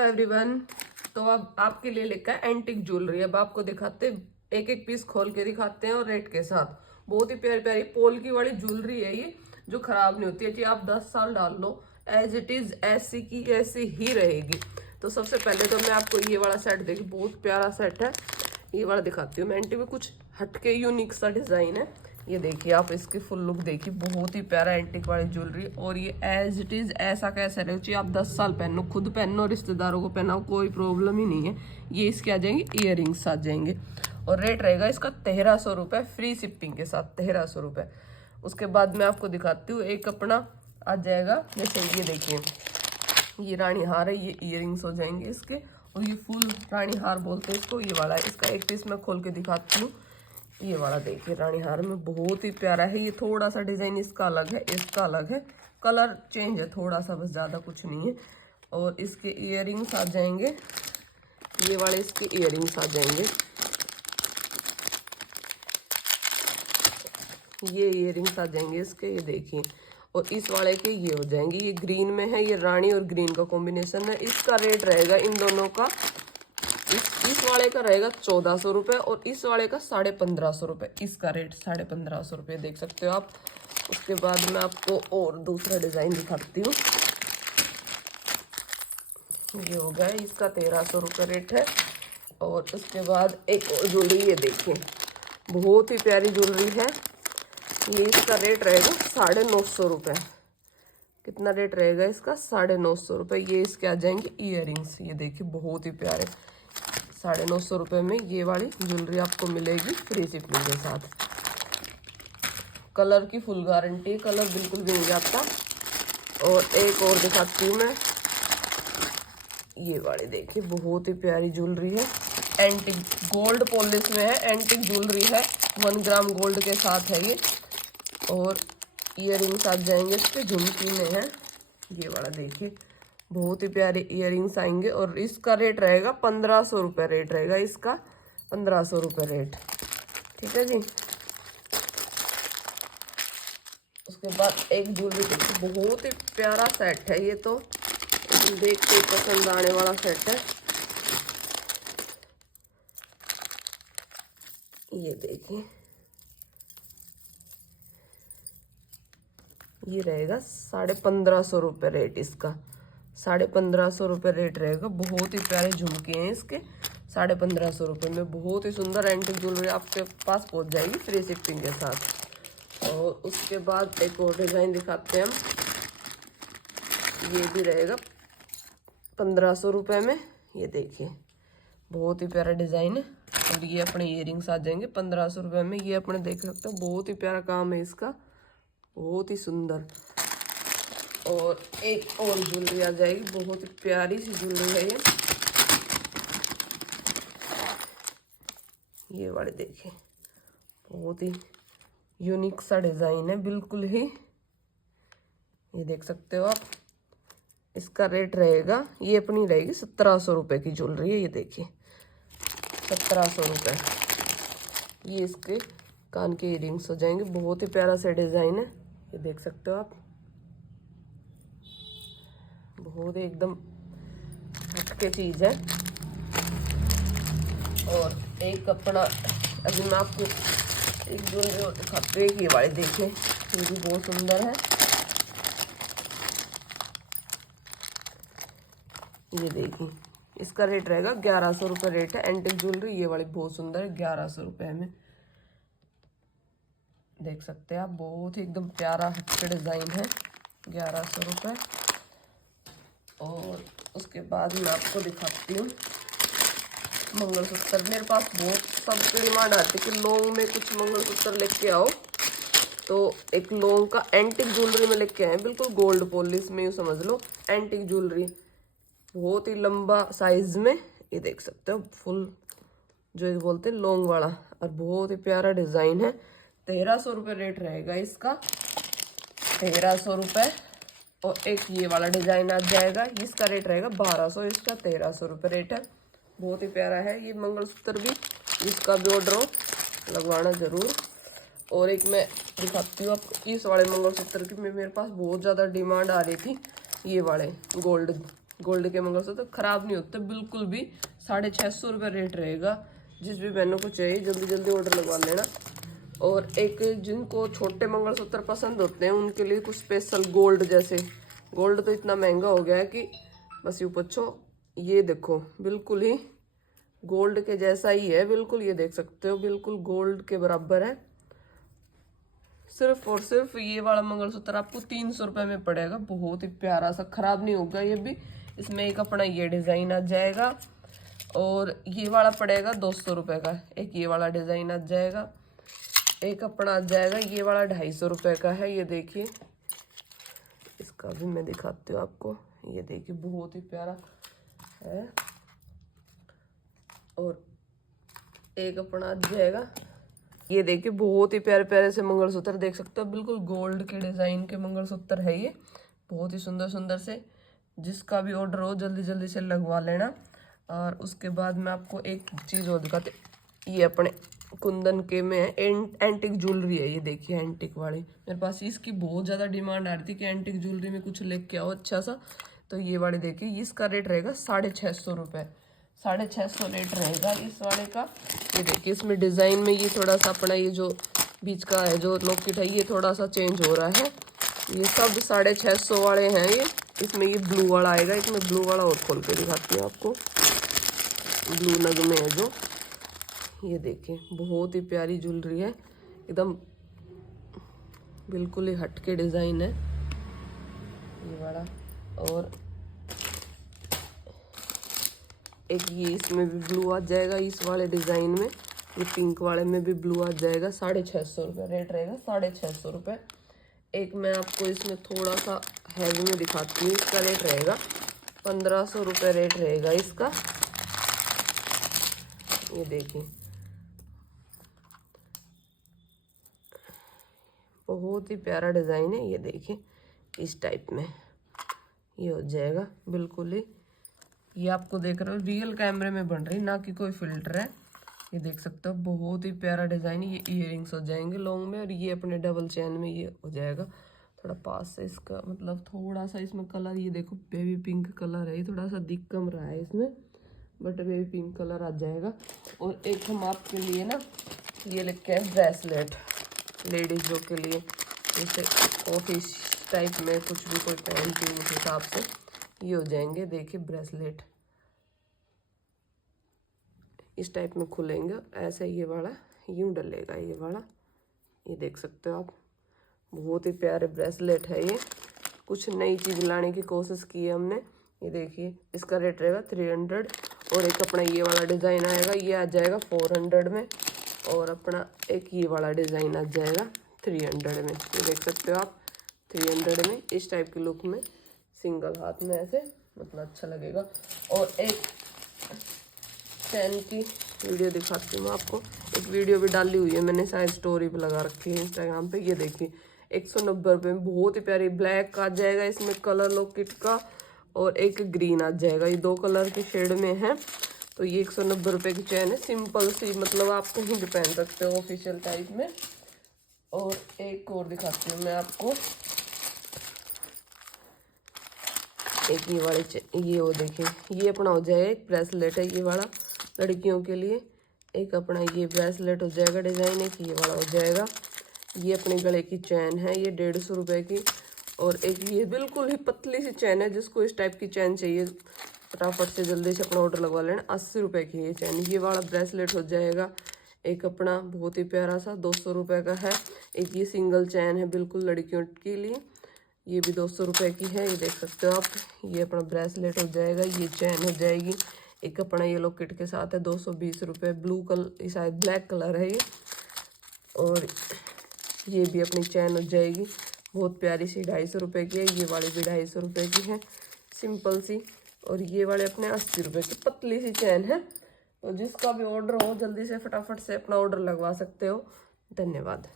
Everyone, तो अब आपके लिए लेकर एंटिक ज्वेलरी। अब आपको दिखाते, एक एक पीस खोल के दिखाते हैं और रेट के साथ। बहुत ही प्यारी प्यारी पोल की वाली ज्वेलरी है ये, जो खराब नहीं होती है जी। आप 10 साल डाल लो, एज इट इज ऐसी की ऐसी ही रहेगी। तो सबसे पहले तो मैं आपको ये वाला सेट देखिए, बहुत प्यारा सेट है। ये वाला दिखाती हूँ मैं। एंटिक में कुछ हटके यूनिक सा डिजाइन है। ये देखिए, आप इसकी फुल लुक देखिए, बहुत ही प्यारा एंटिक वाली ज्वेलरी। और ये एज इट इज ऐसा कैसे रहे चाहिए, आप 10 साल पहनो, खुद पहनो, रिश्तेदारों को पहनाओ, कोई प्रॉब्लम ही नहीं है। ये इसके आ जाएंगे इयररिंग्स आ जाएंगे। और रेट रहेगा इसका 1300 रुपये, फ्री शिपिंग के साथ 1300 रुपये। उसके बाद मैं आपको दिखाती हूँ, एक अपना आ जाएगा, जैसे ये देखिए, ये रानी हार है, ये इयररिंग्स हो जाएंगे इसके। और ये फुल रानी हार बोलते हैं इसको, ये वाला है। इसका एक पीस मैं खोल के दिखाती हूँ। ये वाला देखिए, रानी हार में बहुत ही प्यारा है। ये थोड़ा सा डिजाइन इसका अलग है, इसका अलग है, कलर चेंज है थोड़ा सा, बस ज़्यादा कुछ नहीं है। और इसके इयररिंग्स आ जाएंगे, ये वाले इसके इयररिंग्स आ जाएंगे। ये इयररिंग्स आ जाएंगे इसके, ये देखिए। और इस वाले के ये हो जाएंगे, ये ग्रीन में है, ये रानी और ग्रीन का कॉम्बिनेशन है। इसका रेट रहेगा इन दोनों का, इस वाले का रहेगा 1400 रुपये और इस वाले का 1550 रुपये। इसका रेट 1550 रुपये, देख सकते हो आप। उसके बाद मैं आपको और दूसरा डिजाइन दिखाती हूँ। ये हो गया, इसका 1300 रुपये रेट है। और उसके बाद एक और ज्वेलरी, ये देखिए, बहुत ही प्यारी ज्वेलरी है ये। इसका रेट रहेगा 950 रुपये। कितना रेट रहेगा इसका? 950 रुपये। ये इसके आ जाएंगे इयररिंग्स, ये देखिए, बहुत ही प्यारे। 950 रुपये में ये वाली ज्वेलरी आपको मिलेगी फ्री शिपिंग के साथ। कलर की फुल गारंटी, कलर बिल्कुल भी नहीं जाता। और एक और दिखाती हूँ मैं, ये वाली देखिए, बहुत ही प्यारी ज्वेलरी है। एंटिक गोल्ड पॉलिश में है, एंटिक ज्वेलरी है, 1 ग्राम गोल्ड के साथ है ये। और इयररिंग्स आ जाएंगे इसके, झुमकी में है। ये वाला देखिए, बहुत ही प्यारे इयररिंग्स आएंगे। और इसका रेट रहेगा 1500 रुपये, रेट रहेगा इसका 1500 रुपये रेट। ठीक है जी। उसके बाद एक ज्वेलरी देखिए, बहुत ही प्यारा सेट है ये, तो देख के पसंद आने वाला सेट है। ये देखिए, ये रहेगा 1550 रुपये रेट इसका, 1550 रुपये रेट रहेगा। बहुत ही प्यारे झुमके हैं इसके, 1550 रुपये में बहुत ही सुंदर एंटिक ज्वेलरी आपके पास पहुंच जाएगी फ्री शिपिंग के साथ। और उसके बाद एक और डिज़ाइन दिखाते हैं हम। ये भी रहेगा 1500 रुपये में, ये देखिए, बहुत ही प्यारा डिज़ाइन है। और ये अपने इयररिंग्स आ जाएंगे 1500 रुपये में। ये अपने देख सकते हो, बहुत ही प्यारा काम है इसका, बहुत ही सुंदर। और एक और ज्वेलरी आ जाएगी, बहुत ही प्यारी सी ज्वेलरी है ये वाले देखिए, बहुत ही यूनिक सा डिज़ाइन है बिल्कुल ही, ये देख सकते हो आप। इसका रेट रहेगा, ये अपनी रहेगी 1700 रुपये की ज्वेलरी है, ये देखिए, 1700 रुपये। ये इसके कान के इयररिंग्स हो जाएंगे, बहुत ही प्यारा सा डिज़ाइन है, ये देख सकते हो आप। बहुत ही एकदम हटके चीज़ है। और एक अपना, अभी मैं आपको एक ज्वेलरी और दिखाते हैं, ये वाले देखिए, ये भी बहुत सुंदर है। ये देखिए, इसका रेट रहेगा 1100 रुपये रेट है। एंटिक ज्वेलरी ये वाली बहुत सुंदर है, 1100 रुपये में, देख सकते हैं आप। बहुत ही एकदम प्यारा हटके डिज़ाइन है, 1100 रुपये। और उसके बाद मैं आपको दिखाती हूँ मंगलसूत्र। मेरे पास बहुत सबकी डिमांड आती है कि लॉन्ग में कुछ मंगलसूत्र लेके आओ, तो एक लॉन्ग का एंटिक ज्वेलरी में लेके आए, बिल्कुल गोल्ड पॉलिश में, यूँ समझ लो एंटिक ज्वेलरी, बहुत ही लंबा साइज में, ये देख सकते हो, फुल जो ये बोलते हैं लॉन्ग वाला। और बहुत ही प्यारा डिज़ाइन है। 1300 रुपये रेट रहेगा इसका, 1300 रुपये। और एक ये वाला डिज़ाइन आ जाएगा, इसका रेट रहेगा 1200, इसका 1300 रुपये रेट है। बहुत ही प्यारा है ये मंगलसूत्र भी, इसका भी ऑर्डर हो लगवाना ज़रूर। और एक मैं दिखाती हूँ आपको, इस वाले मंगलसूत्र की मेरे पास बहुत ज़्यादा डिमांड आ रही थी, ये वाले गोल्ड गोल्ड के मंगलसूत्र खराब नहीं होते बिल्कुल भी। 650 रुपये रेट रहेगा। जिस भी बहनों को चाहिए जल्दी जल्दी ऑर्डर लगवा लेना। और एक जिनको छोटे मंगलसूत्र पसंद होते हैं उनके लिए कुछ स्पेशल गोल्ड, जैसे गोल्ड तो इतना महंगा हो गया है कि बस यूँ पूछो। ये देखो बिल्कुल ही गोल्ड के जैसा ही है, बिल्कुल ये देख सकते हो, बिल्कुल गोल्ड के बराबर है। सिर्फ और सिर्फ ये वाला मंगलसूत्र आपको 300 रुपये में पड़ेगा। बहुत ही प्यारा सा, खराब नहीं होगा ये भी। इसमें एक अपना ये डिज़ाइन आ जाएगा और ये वाला पड़ेगा 200 रुपये का। एक ये वाला डिज़ाइन आ जाएगा, एक अपना आ जाएगा ये वाला 250 रुपये का है। ये देखिए, इसका भी मैं दिखाती हूँ आपको। ये देखिए बहुत ही प्यारा है। और एक अपना आ जाएगा, ये देखिए बहुत ही प्यारे प्यारे से मंगलसूत्र देख सकते हो, बिल्कुल गोल्ड के डिज़ाइन के मंगलसूत्र है ये, बहुत ही सुंदर सुंदर से। जिसका भी ऑर्डर हो जल्दी जल्दी से लगवा लेना। और उसके बाद मैं आपको एक चीज़ और दिखाते, ये अपने कुंदन के में है, एंटिक ज्वेलरी है। ये देखिए एंटिक वाली, मेरे पास इसकी बहुत ज़्यादा डिमांड आ रही थी कि एंटिक ज्वेलरी में कुछ लेके आओ अच्छा सा। तो ये वाले देखिए, इसका रेट रहेगा 650 रुपये। 650 रेट रहेगा इस वाले का। ये देखिए इसमें डिज़ाइन में ये थोड़ा सा अपना ये जो बीच का है जो लॉकेट है ये थोड़ा सा चेंज हो रहा है। ये सब 650 वाले हैं ये। इसमें ये ब्लू वाला आएगा, इसमें ब्लू वाला और खोल के दिखाती हूँ आपको। ब्लू नग में है जो, ये देखिए बहुत ही प्यारी ज्वेलरी है, एकदम बिल्कुल ही हटके डिज़ाइन है ये वाला। और एक ये इसमें भी ब्लू आ जाएगा इस वाले डिज़ाइन में, ये पिंक वाले में भी ब्लू आ जाएगा। 650 रुपये रेट रहेगा, 650 रुपये। एक मैं आपको इसमें थोड़ा सा हैवी में दिखाती हूँ, इसका रेट रहेगा 1500 रुपये रेट रहेगा इसका। ये देखिए बहुत ही प्यारा डिज़ाइन है। ये देखिए इस टाइप में ये हो जाएगा बिल्कुल ही। ये आपको देख रहे हो रियल कैमरे में बन रही, ना कि कोई फिल्टर है। ये देख सकते हो बहुत ही प्यारा डिज़ाइन है। ये इयररिंग्स हो जाएंगे लॉन्ग में, और ये अपने डबल चैन में ये हो जाएगा। थोड़ा पास से इसका मतलब थोड़ा सा इसमें कलर, ये देखो बेबी पिंक कलर है, ये थोड़ा सा दिख कम रहा है इसमें, बट बेबी पिंक कलर आ जाएगा। और एक हम आपके लिए ना ये लेके आए ब्रेसलेट, लेडीज़ों के लिए, जैसे ऑफिस टाइप में कुछ भी कोई पहनती है उस हिसाब से ये हो जाएंगे। देखिए ब्रेसलेट इस टाइप में खुलेंगे, ऐसे ये वाला यूं डलेगा ये वाला। ये देख सकते हो आप, बहुत ही प्यारे ब्रेसलेट है ये। कुछ नई चीज़ लाने की कोशिश की है हमने। ये देखिए इसका रेट रहेगा 300। और एक अपना ये वाला डिज़ाइन आएगा, ये आ जाएगा 400 में। और अपना एक ये वाला डिज़ाइन आ जाएगा 300 में। ये देख सकते हो आप 300 में, इस टाइप की लुक में, सिंगल हाथ में ऐसे मतलब अच्छा लगेगा। और एक चैन की वीडियो दिखाती हूँ मैं आपको, एक वीडियो भी डाली हुई है मैंने, शायद स्टोरी पे लगा रखी है इंस्टाग्राम पे। ये देखिए 190 रुपये में बहुत ही प्यारी ब्लैक आ जाएगा इसमें कलर लॉकेट का, और एक ग्रीन आ जाएगा। ये 2 कलर के शेड में है। तो ये 190 रुपये की चैन है, सिंपल सी, मतलब आप कहीं भी पहन सकते हो ऑफिशियल टाइप में। और एक और दिखाती हूँ मैं आपको, एक ये वाले ये वो देखिए, ये अपना हो जाएगा एक ब्रेसलेट है ये वाला लड़कियों के लिए। एक अपना ये ब्रेसलेट हो जाएगा डिज़ाइन, एक ये वाला हो जाएगा। ये अपने गले की चैन है, ये 150 रुपये की। और एक ये बिल्कुल ही पतली सी चैन है, जिसको इस टाइप की चैन चाहिए फटाफट से जल्दी से अपना ऑर्डर लगवा लेना। 80 रुपये की ये चैन, ये वाला ब्रेसलेट हो जाएगा। एक अपना बहुत ही प्यारा सा 200 रुपये का है। एक ये सिंगल चैन है बिल्कुल लड़कियों के लिए, ये भी 200 रुपये की है। ये देख सकते हो आप, ये अपना ब्रेसलेट हो जाएगा, ये चैन हो जाएगी। एक अपना ये लॉकेट के साथ है 220 रुपये, ब्लू कलर, शायद ब्लैक कलर है ये। और ये भी अपनी चैन हो जाएगी, बहुत प्यारी सी 250 रुपये की है। ये वाली भी 250 रुपये की है, सिंपल सी। और ये वाले अपने 80 रुपये की पतली सी चैन है। तो जिसका भी ऑर्डर हो जल्दी से फटाफट से अपना ऑर्डर लगवा सकते हो। धन्यवाद।